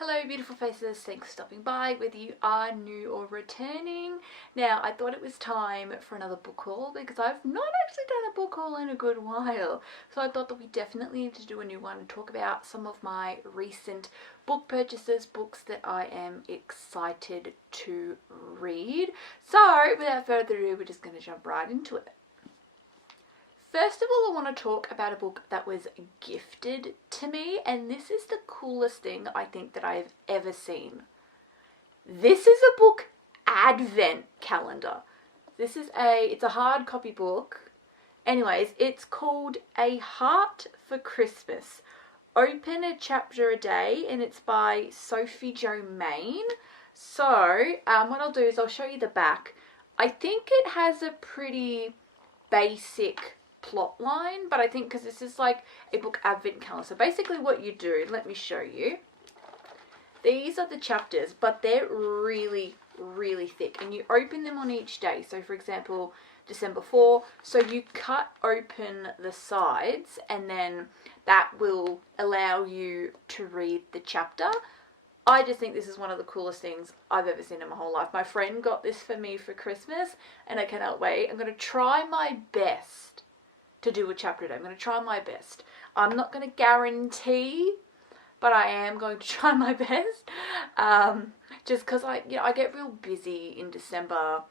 Hello beautiful faces, thanks for stopping by, whether you are new or returning. Now I thought it was time for another book haul because I've not actually done a book haul in a good while. So I thought that we definitely need to do a new one and talk about some of my recent book purchases, books that I am excited to read. So without further ado, we're just going to jump right into it. First of all, I want to talk about a book that was gifted to me, and this is the coolest thing I think that I've ever seen. This is a book advent calendar. It's a hard copy book. Anyways, it's called A Heart for Christmas. Open a chapter a day, and it's by Sophie Jo Main. So, what I'll do is I'll show you the back. I think it has a pretty basic plot line, but I think because this is like a book advent calendar, so basically what you do, let me show you. These are the chapters, but they're really thick, and you open them on each day. So for example, December 4, so you cut open the sides, and then that will allow you to read the chapter. I just think this is one of the coolest things I've ever seen in my whole life. My friend got this for me for Christmas, and I cannot wait. I'm going to try my best to do a chapter a day. I'm going to try my best. I'm not going to guarantee, but I am going to try my best. Just because I get real busy in December,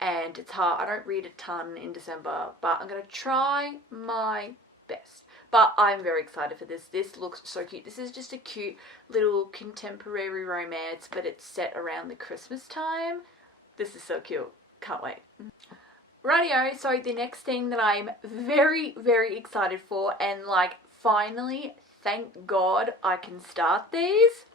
and it's hard. I don't read a ton in December, but I'm going to try my best. But I'm very excited for this. This looks so cute. This is just a cute little contemporary romance, but it's set around the Christmas time. This is so cute. Can't wait. Rightio, so the next thing that I'm very excited for, and like finally, thank God I can start these.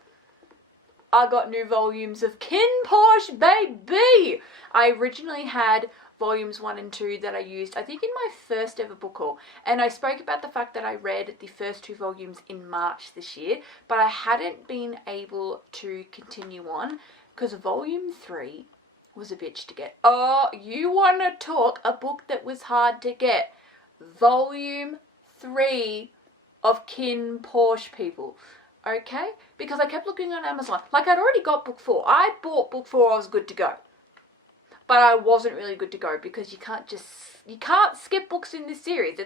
I got new volumes of KinnPorsche, baby! I originally had volumes 1 and 2 that I used, I think, in my first ever book haul. And I spoke about the fact that I read the first 2 volumes in March this year, but I hadn't been able to continue on because volume 3 was a bitch to get. Oh, you want to talk a book that was hard to get? Volume 3 of KinnPorsche, people. Okay? Because I kept looking on Amazon. Like, I'd already got book 4. I bought book 4, I was good to go. But I wasn't really good to go because you can't skip books in this series.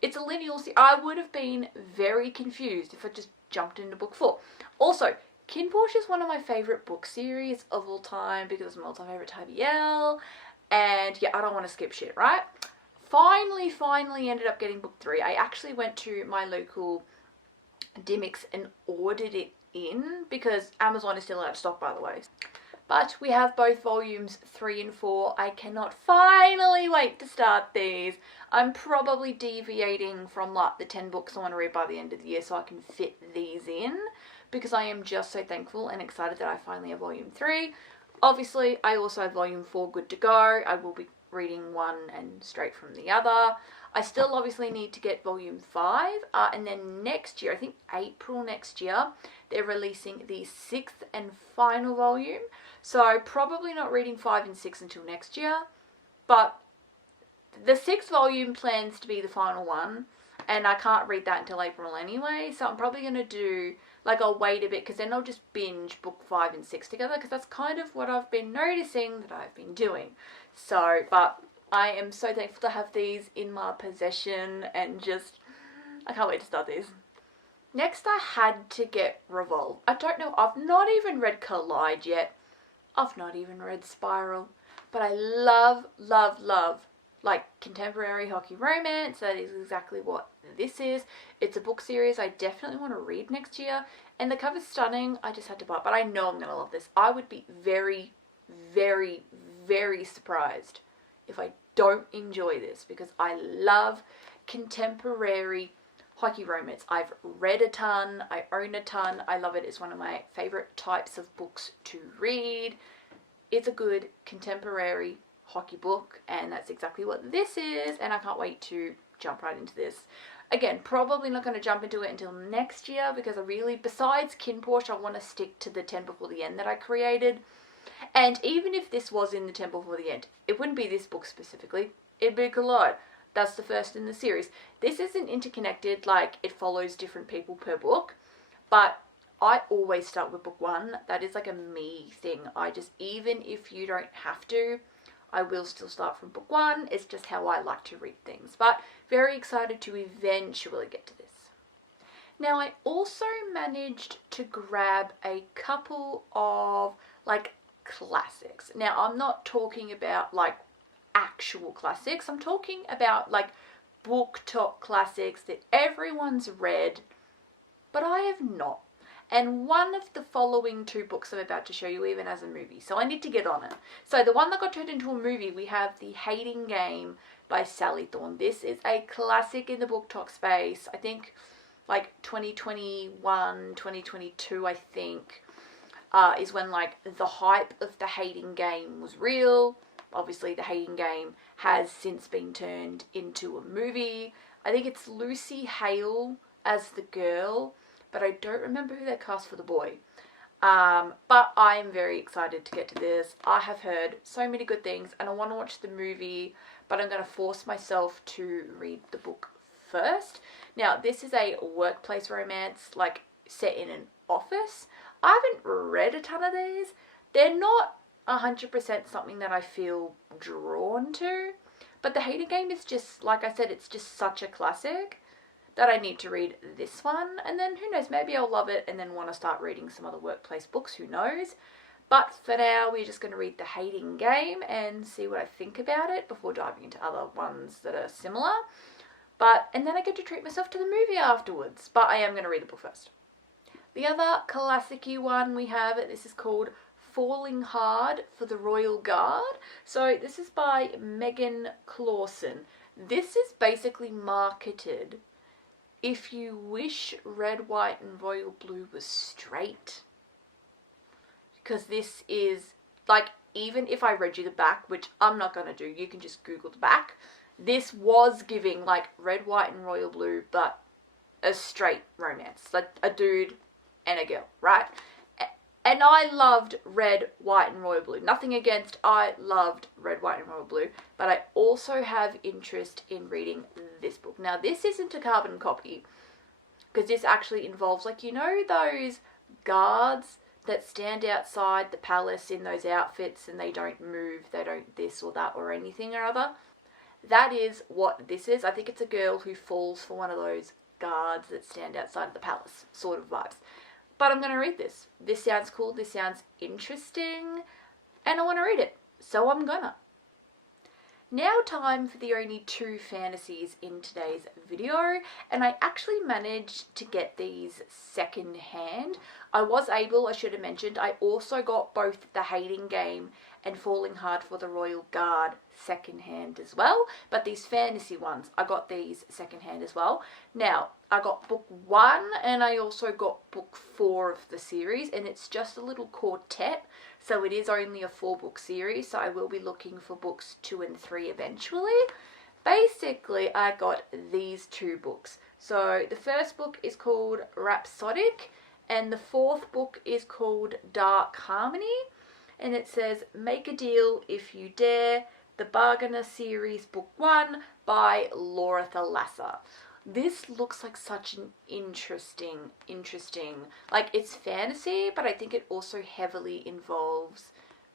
It's a lineal series. I would have been very confused if I just jumped into book 4. Also, KinnPorsche is one of my favourite book series of all time because it's my all-time favourite TBL. And yeah, I don't want to skip shit, right? Finally ended up getting book 3. I actually went to my local Dymocks and ordered it in because Amazon is still out of stock, by the way. But we have both volumes 3 and 4. I cannot finally wait to start these. I'm probably deviating from like the 10 books I want to read by the end of the year so I can fit these in, because I am just so thankful and excited that I finally have volume 3. Obviously, I also have volume 4 good to go. I will be reading one and straight from the other. I still obviously need to get volume 5, and then next year, I think April next year, they're releasing the 6th and final volume. So probably not reading 5 and 6 until next year, but the 6th volume plans to be the final one, and I can't read that until April anyway, so I'm probably going to do, like, I'll wait a bit because then I'll just binge book 5 and 6 together, because that's kind of what I've been noticing that I've been doing. So, but I am so thankful to have these in my possession, and just, I can't wait to start these. Next, I had to get Revolve. I don't know, I've not even read Collide yet. I've not even read Spiral. But I love like contemporary hockey romance. That is exactly what this is. It's a book series I definitely want to read next year. And the cover's stunning. I just had to buy it. But I know I'm going to love this. I would be very surprised if I don't enjoy this, because I love contemporary hockey romance. I've read a ton. I own a ton. I love it. It's one of my favourite types of books to read. It's a good contemporary hockey book, and that's exactly what this is, and I can't wait to jump right into this. Again, probably not going to jump into it until next year, because I really, besides KinnPorsche, I want to stick to the 10 Before the End that I created. And even if this was in the 10 Before the End, it wouldn't be this book specifically. It'd be Collide. That's the first in the series. This isn't interconnected, like it follows different people per book, but I always start with book one. That is like a me thing. Even if you don't have to, I will still start from book one. It's just how I like to read things. But very excited to eventually get to this. Now, I also managed to grab a couple of like classics. Now, I'm not talking about like actual classics. I'm talking about like BookTok classics that everyone's read, but I have not. And one of the following two books I'm about to show you even as a movie, so I need to get on it. So the one that got turned into a movie, we have The Hating Game by Sally Thorne. This is a classic in the BookTok space. I think like 2021, 2022, I think, is when like the hype of The Hating Game was real. Obviously, The Hating Game has since been turned into a movie. I think it's Lucy Hale as the girl, but I don't remember who they cast for the boy. But I am very excited to get to this. I have heard so many good things, and I want to watch the movie, but I'm going to force myself to read the book first. Now, this is a workplace romance, like set in an office. I haven't read a ton of these. They're not 100% something that I feel drawn to, but The Hating Game is just, like I said, it's just such a classic that I need to read this one, and then who knows, maybe I'll love it and then want to start reading some other workplace books, who knows. But for now, we're just going to read The Hating Game and see what I think about it before diving into other ones that are similar. And then I get to treat myself to the movie afterwards, but I am going to read the book first. The other classic-y one we have, this is called Falling Hard for the Royal Guard. So this is by Megan Clausen. This is basically marketed if you wish Red, White and Royal Blue was straight. Because this is, like, even if I read you the back, which I'm not going to do, you can just Google the back. This was giving, like, Red, White and Royal Blue, but a straight romance. Like, a dude and a girl, right? And I loved Red, White and Royal Blue. Nothing against, I loved Red, White and Royal Blue. But I also have interest in reading this book. Now, this isn't a carbon copy, because this actually involves, like, you know those guards that stand outside the palace in those outfits and they don't move, they don't this or that or anything or other? That is what this is. I think it's a girl who falls for one of those guards that stand outside the palace sort of vibes. But I'm going to read this. This sounds cool, this sounds interesting, and I want to read it. So I'm gonna. Now time for the only two fantasies in today's video, and I actually managed to get these second hand. I should have mentioned, I also got both The Hating Game and Falling Hard for the Royal Guard second hand as well, but these fantasy ones, I got these second hand as well. Now, I got book 1 and I also got book 4 of the series, and it's just a little quartet, so it is only a 4-book series, so I will be looking for books 2 and 3 eventually. Basically, I got these 2 books. So the first book is called Rhapsodic, and the 4th book is called Dark Harmony, and it says Make a Deal If You Dare, the Bargainer Series Book 1 by Laura Thalassa. This looks like such an interesting, like, it's fantasy, but I think it also heavily involves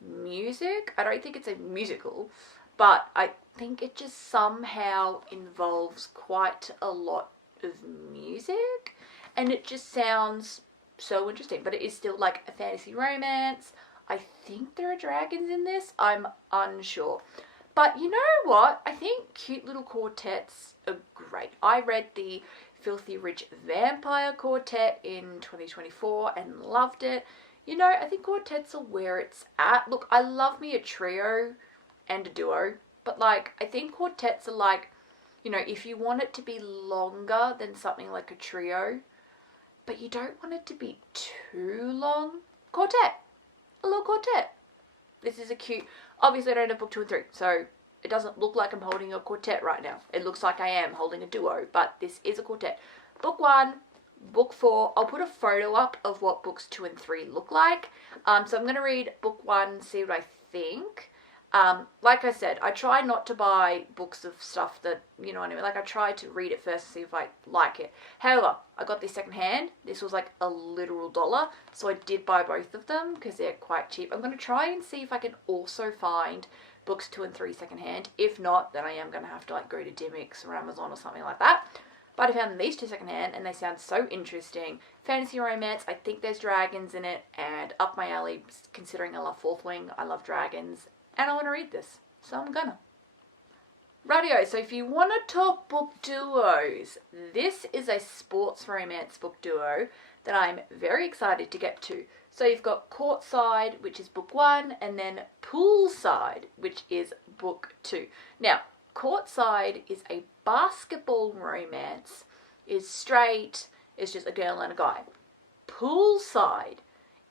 music. I don't think it's a musical, but I think it just somehow involves quite a lot of music, and it just sounds so interesting. But it is still like a fantasy romance. I think there are dragons in this. I'm unsure. But you know what? I think cute little quartets are great. I read the Filthy Rich Vampire Quartet in 2024 and loved it. You know, I think quartets are where it's at. Look, I love me a trio and a duo, but like, I think quartets are like, you know, if you want it to be longer than something like a trio, but you don't want it to be too long, quartet. A little quartet. This is a cute, obviously I don't have book 2 and 3, so it doesn't look like I'm holding a quartet right now. It looks like I am holding a duo, but this is a quartet. Book 1, book 4, I'll put a photo up of what books 2 and 3 look like. So I'm going to read book 1, see what I think. Like I said, I try not to buy books of stuff that, you know what I mean, like I try to read it first to see if I like it. However, I got this secondhand. This was like a literal $1, so I did buy both of them because they're quite cheap. I'm going to try and see if I can also find books 2 and 3 secondhand. If not, then I am going to have to like go to Dimmicks or Amazon or something like that. But I found these 2 secondhand and they sound so interesting. Fantasy romance, I think there's dragons in it, and up my alley, considering I love Fourth Wing, I love dragons, and I want to read this, so I'm gonna. Rightio, so if you want to talk book duos, this is a sports romance book duo that I'm very excited to get to. So you've got Courtside, which is book 1, and then Poolside, which is book 2. Now, Courtside is a basketball romance, is straight, it's just a girl and a guy. Poolside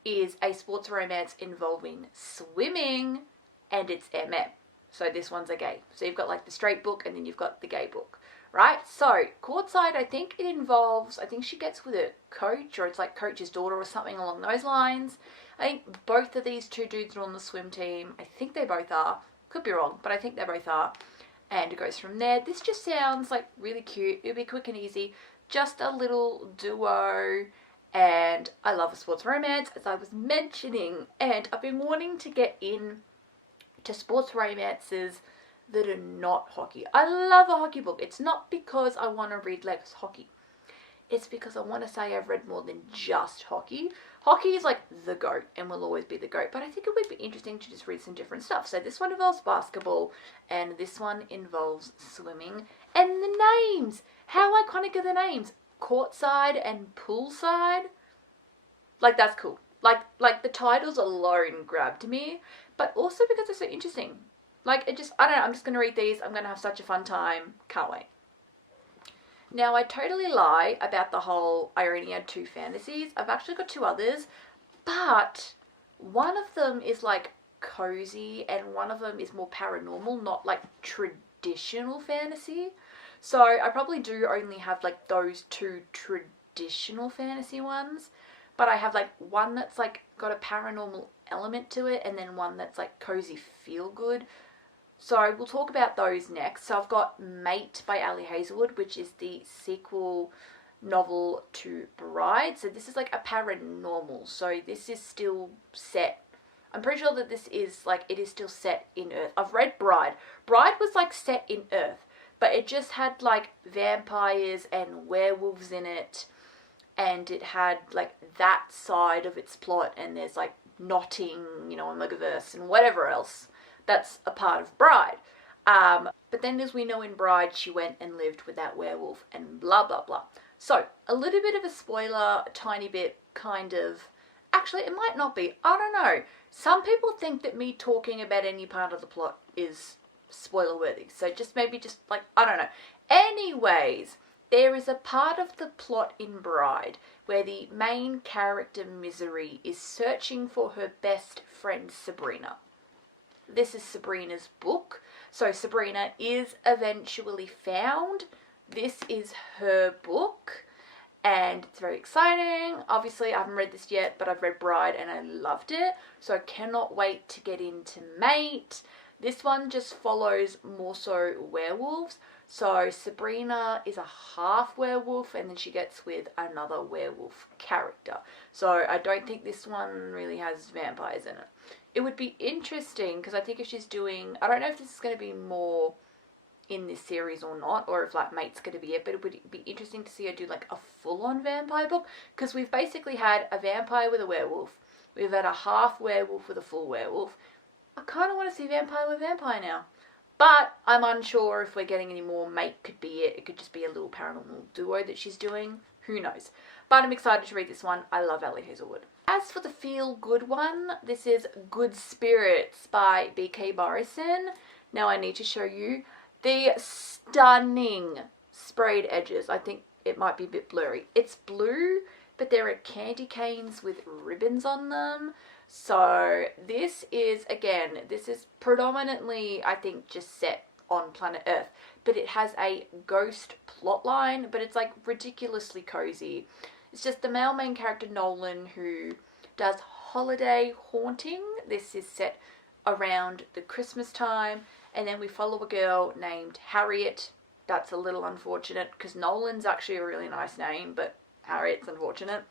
is a sports romance involving swimming, and it's MM. So this one's a gay. So you've got like the straight book and then you've got the gay book, right? So Courtside, I think it involves, I think she gets with a coach, or it's like coach's daughter or something along those lines. I think both of these 2 dudes are on the swim team. I think they both are. Could be wrong, but I think they both are. And it goes from there. This just sounds like really cute. It'll be quick and easy. Just a little duo. And I love a sports romance, as I was mentioning. And I've been wanting to get in to sports romances that are not hockey. I love a hockey book. It's not because I want to read less hockey. It's because I want to say I've read more than just hockey. Hockey is like the GOAT and will always be the GOAT, but I think it would be interesting to just read some different stuff. So this one involves basketball and this one involves swimming. And the names! How iconic are the names? Courtside and Poolside? Like, that's cool. Like the titles alone grabbed me, but also because they're so interesting. Like, it just, I don't know, I'm just going to read these. I'm going to have such a fun time. Can't wait. Now, I totally lie about the whole I only had 2 fantasies. I've actually got 2 others, but one of them is like cozy and one of them is more paranormal, not like traditional fantasy. So I probably do only have like those 2 traditional fantasy ones. But I have like one that's like got a paranormal element to it and then one that's like cozy feel good. So we'll talk about those next. So I've got Mate by Ali Hazelwood, which is the sequel novel to Bride. So this is like a paranormal. So this is still set. I'm pretty sure that this is like, it is still set in Earth. I've read Bride. Bride was like set in Earth, but it just had like vampires and werewolves in it. And it had like that side of its plot, and there's like knotting, you know, Omegaverse and whatever else that's a part of Bride. But then, as we know in Bride, she went and lived with that werewolf and blah blah blah. So a little bit of a spoiler, a tiny bit, kind of. Actually, it might not be. I don't know. Some people think that me talking about any part of the plot is spoiler worthy. So just maybe just like, I don't know. Anyways. There is a part of the plot in Bride where the main character, Misery, is searching for her best friend, Sabrina. This is Sabrina's book. So Sabrina is eventually found. This is her book. And it's very exciting. Obviously, I haven't read this yet, but I've read Bride and I loved it. So I cannot wait to get into Mate. This one just follows more so werewolves. So Sabrina is a half werewolf and then she gets with another werewolf character. So I don't think this one really has vampires in it. It would be interesting because I think if she's doing, I don't know if this is going to be more in this series or not, or if like Mate's going to be it, but it would be interesting to see her do like a full-on vampire book, because we've basically had a vampire with a werewolf. We've had a half werewolf with a full werewolf. I kind of want to see vampire with vampire now. But I'm unsure if we're getting any more. Mate could be it. It could just be a little paranormal duo that she's doing. Who knows? But I'm excited to read this one. I love Ali Hazelwood. As for the feel-good one, this is Good Spirits by B.K. Morrison. Now I need to show you the stunning sprayed edges. I think it might be a bit blurry. It's blue, but there are candy canes with ribbons on them. So this is, again, this is predominantly, I think, just set on planet Earth. But it has a ghost plotline, but it's like ridiculously cozy. It's just the male main character, Nolan, who does holiday haunting. This is set around the Christmas time, and then we follow a girl named Harriet. That's a little unfortunate because Nolan's actually a really nice name, but Harriet's unfortunate.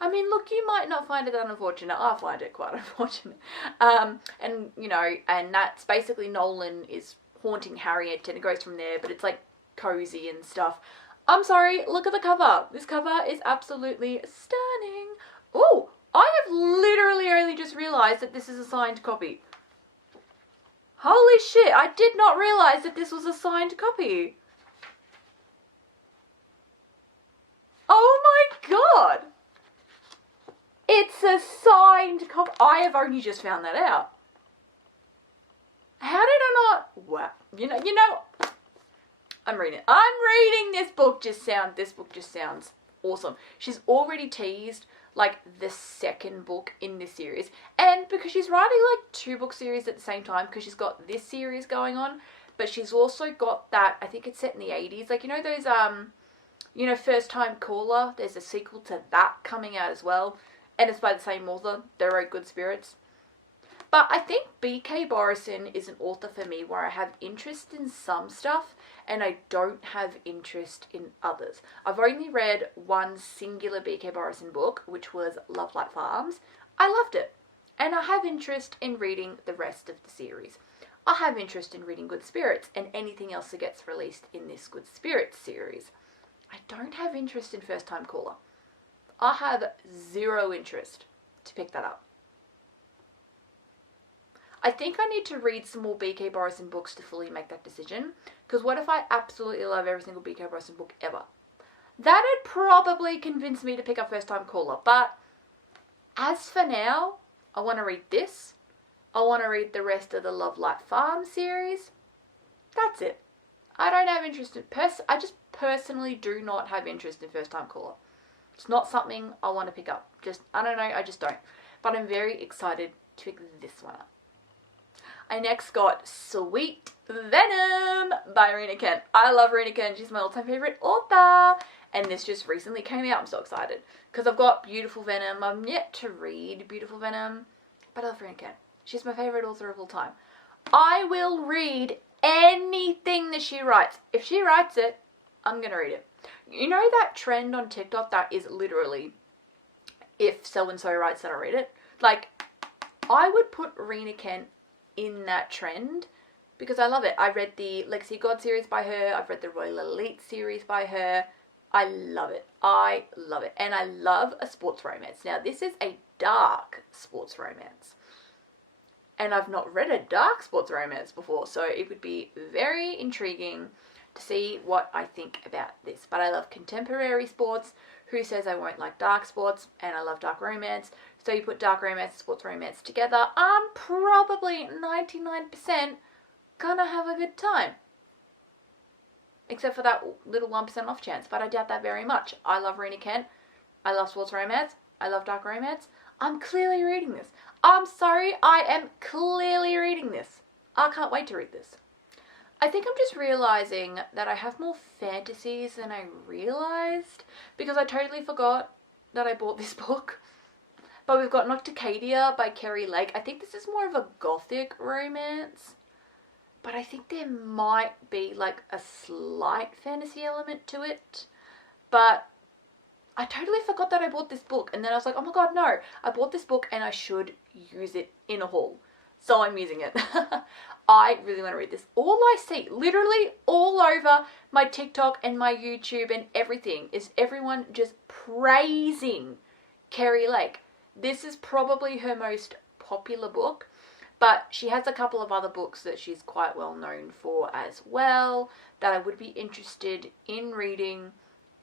I mean, look, you might not find it that unfortunate. I find it quite unfortunate. And, you know, and that's basically Nolan is haunting Harriet, and it goes from there, but it's like cozy and stuff. I'm sorry, look at the cover. This cover is absolutely stunning. Oh, I have literally only just realised that this is a signed copy. Holy shit, I did not realise that this was a signed copy. Oh my god! It's a signed copy. I have only just found that out. How did I not? Wow. You know. I'm reading this book. This book just sounds awesome. She's already teased like the second book in this series, and because she's writing like 2 book series at the same time, because she's got this series going on, but she's also got that, I think it's set in the 80s, like, you know those First Time Caller, there's a sequel to that coming out as well, and it's by the same author. They're very good spirits. But I think B.K. Borison is an author for me where I have interest in some stuff and I don't have interest in others. I've only read one singular B.K. Borison book, which was Love Light Farms. I loved it. And I have interest in reading the rest of the series. I have interest in reading Good Spirits and anything else that gets released in this Good Spirits series. I don't have interest in First Time Caller. I have 0 interest to pick that up. I think I need to read some more B.K. Borison books to fully make that decision. Because what if I absolutely love every single B.K. Borison book ever? That'd probably convince me to pick up First Time Caller. But as for now, I want to read this. I want to read the rest of the Love Light Farm series. That's it. I don't have interest in... I just personally do not have interest in First Time Caller. It's not something I want to pick up. I don't know, I just don't. But I'm very excited to pick this one up. I next got Sweet Venom by Rena Kent. I love Rena Kent. She's my all-time favourite author. And this just recently came out. I'm so excited. Because I've got Beautiful Venom. I'm yet to read Beautiful Venom. But I love Rena Kent. She's my favourite author of all time. I will read anything that she writes. If she writes it, I'm going to read it. You know that trend on TikTok that is literally, if so-and-so writes it, I'll read it? Like, I would put Rena Kent in that trend because I love it. I read the Legacy God series by her. I've read the Royal Elite series by her. I love it. I love it. And I love a sports romance. Now, this is a dark sports romance. And I've not read a dark sports romance before, so it would be very intriguing to see what I think about this. But I love contemporary sports. Who says I won't like dark sports? And I love dark romance. So you put dark romance and sports romance together, I'm probably 99% gonna have a good time. Except for that little 1% off chance, but I doubt that very much. I love Rena Kent. I love sports romance. I love dark romance. I'm clearly reading this. I'm sorry, I am clearly reading this. I can't wait to read this. I think I'm just realising that I have more fantasies than I realised because I totally forgot that I bought this book. But we've got Nocticadia by Kari Lake. I think this is more of a gothic romance. But I think there might be like a slight fantasy element to it. But I totally forgot that I bought this book. And then I was like, oh my god, no. I bought this book and I should use it in a haul. So I'm using it. I really want to read this. All I see, literally all over my TikTok and my YouTube and everything, is everyone just praising Kari Lake. This is probably her most popular book, but she has a couple of other books that she's quite well known for as well that I would be interested in reading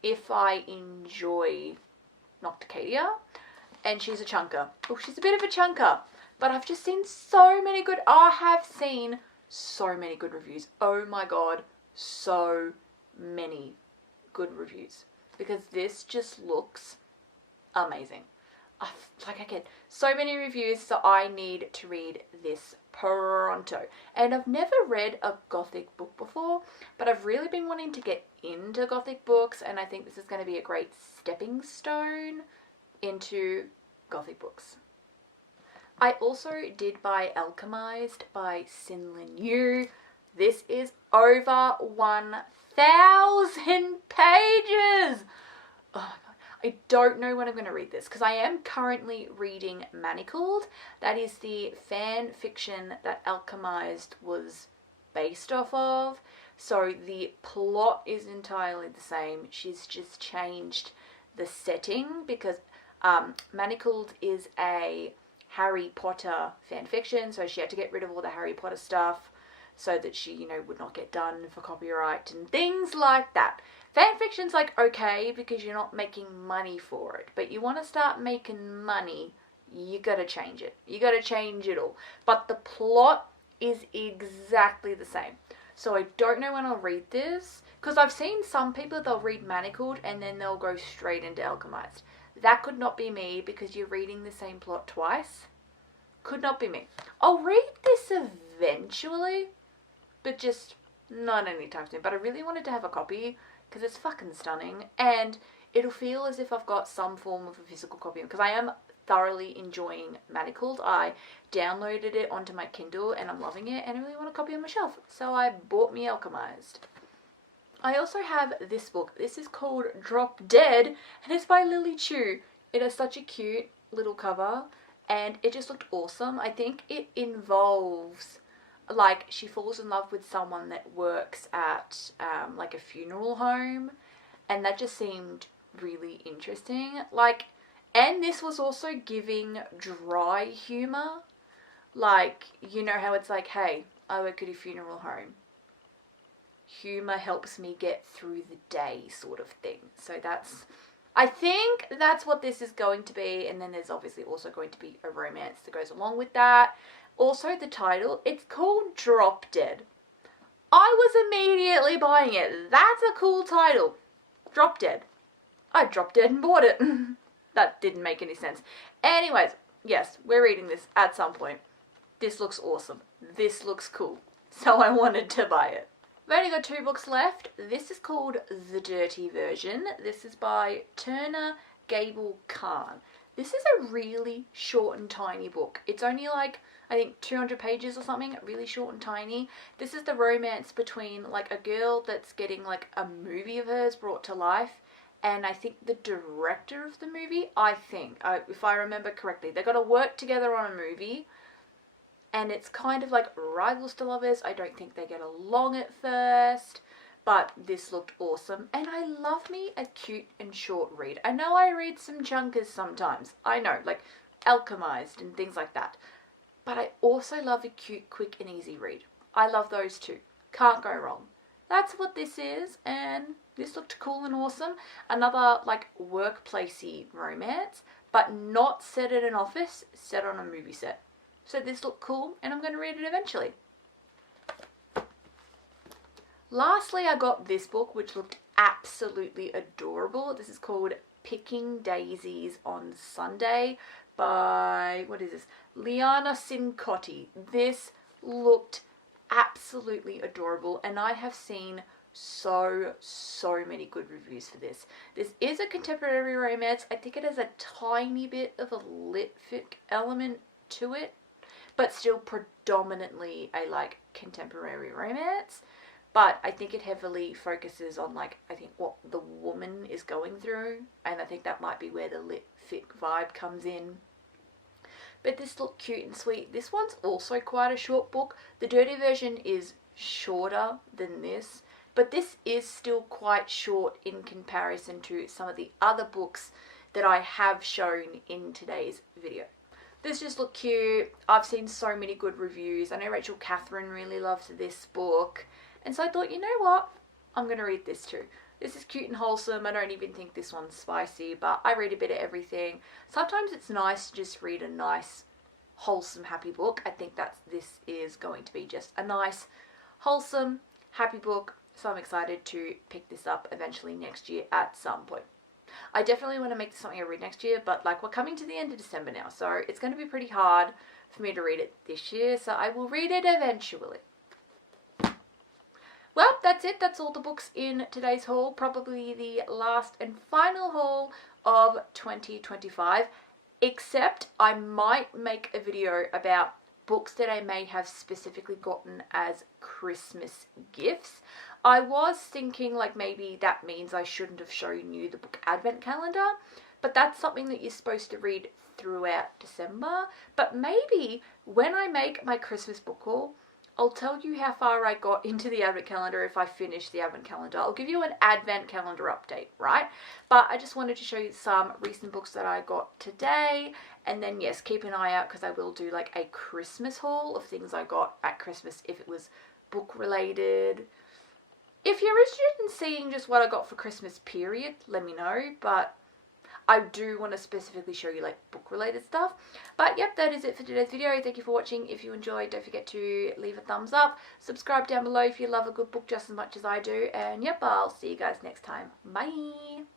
if I enjoy Nocticadia. And she's a chunker. Oh, she's a bit of a chunker. But I've just seen so many good... I have seen so many good reviews. Oh my god. So many good reviews. Because this just looks amazing. Like I get so many reviews, so I need to read this pronto. And I've never read a gothic book before, but I've really been wanting to get into gothic books, and I think this is going to be a great stepping stone into gothic books. I also did buy Alchemized by Sin Lin Yu. This is over 1,000 pages! Oh my god. I don't know when I'm going to read this because I am currently reading Manacled. That is the fan fiction that Alchemized was based off of. So the plot is entirely the same. She's just changed the setting because Manacled is a Harry Potter fan fiction, so she had to get rid of all the Harry Potter stuff so that she, you know, would not get done for copyright and things like that. Fan fiction's like okay because you're not making money for it, but you want to start making money, you gotta change it. You gotta change it all. But the plot is exactly the same. So I don't know when I'll read this because I've seen some people, they'll read Manacled and then they'll go straight into Alchemized. That could not be me because you're reading the same plot twice. Could not be me. I'll read this eventually, but just not anytime soon. But I really wanted to have a copy because it's fucking stunning and it'll feel as if I've got some form of a physical copy because I am thoroughly enjoying Manacled. I downloaded it onto my Kindle and I'm loving it and I really want a copy on my shelf. So I bought me Alchemized. I also have this book. This is called Drop Dead and it's by Lily Chu. It has such a cute little cover and it just looked awesome. I think it involves, like, she falls in love with someone that works at like a funeral home and that just seemed really interesting. Like, and this was also giving dry humour. Like, you know how it's like, hey, I work at a funeral home. Humour helps me get through the day sort of thing. So that's, I think that's what this is going to be. And then there's obviously also going to be a romance that goes along with that. Also the title, it's called Drop Dead. I was immediately buying it. That's a cool title. Drop Dead. I dropped dead and bought it. That didn't make any sense. Anyways, yes, we're reading this at some point. This looks awesome. This looks cool. So I wanted to buy it. I've only got 2 books left. This is called The Dirty Version. This is by Turner Gable Khan. This is a really short and tiny book. It's only like, I think 200 pages or something, really short and tiny. This is the romance between like a girl that's getting like a movie of hers brought to life and I think the director of the movie, if I remember correctly, they've got to work together on a movie and it's kind of like rivals to lovers. I don't think they get along at first, but this looked awesome. And I love me a cute and short read. I know I read some chunkers sometimes. I know, like Alchemized and things like that. But I also love a cute, quick and easy read. I love those too. Can't go wrong. That's what this is, and this looked cool and awesome. Another like workplacey romance, but not set in an office, set on a movie set. So this looked cool and I'm going to read it eventually. Lastly, I got this book which looked absolutely adorable. This is called Picking Daisies on Sunday by, what is this? Liana Cincotti. This looked absolutely adorable and I have seen so many good reviews for this. This is a contemporary romance. I think it has a tiny bit of a lit fic element to it, but still predominantly a like contemporary romance. But I think it heavily focuses on like, I think what the woman is going through, and I think that might be where the lit fic vibe comes in. But this looked cute and sweet. This one's also quite a short book. The Dirty Version is shorter than this, but this is still quite short in comparison to some of the other books that I have shown in today's video. This just looked cute. I've seen so many good reviews. I know Rachel Catherine really loved this book. And so I thought, you know what? I'm going to read this too. This is cute and wholesome. I don't even think this one's spicy, but I read a bit of everything. Sometimes it's nice to just read a nice, wholesome, happy book. I think this is going to be just a nice, wholesome, happy book. So I'm excited to pick this up eventually next year at some point. I definitely want to make this something I read next year, but like we're coming to the end of December now, so it's going to be pretty hard for me to read it this year, so I will read it eventually. Well, that's it. That's all the books in today's haul. Probably the last and final haul of 2025. except I might make a video about books that I may have specifically gotten as Christmas gifts. I was thinking like maybe that means I shouldn't have shown you the book Advent Calendar, but that's something that you're supposed to read throughout December. But maybe when I make my Christmas book haul, I'll tell you how far I got into the Advent Calendar if I finish the Advent Calendar. I'll give you an Advent Calendar update, right? But I just wanted to show you some recent books that I got today. And then, yes, keep an eye out because I will do like a Christmas haul of things I got at Christmas if it was book related. If you're interested in seeing just what I got for Christmas period, let me know. But I do want to specifically show you like book related stuff. But yep, that is it for today's video. Thank you for watching. If you enjoyed, don't forget to leave a thumbs up. Subscribe down below if you love a good book just as much as I do. And yep, I'll see you guys next time. Bye!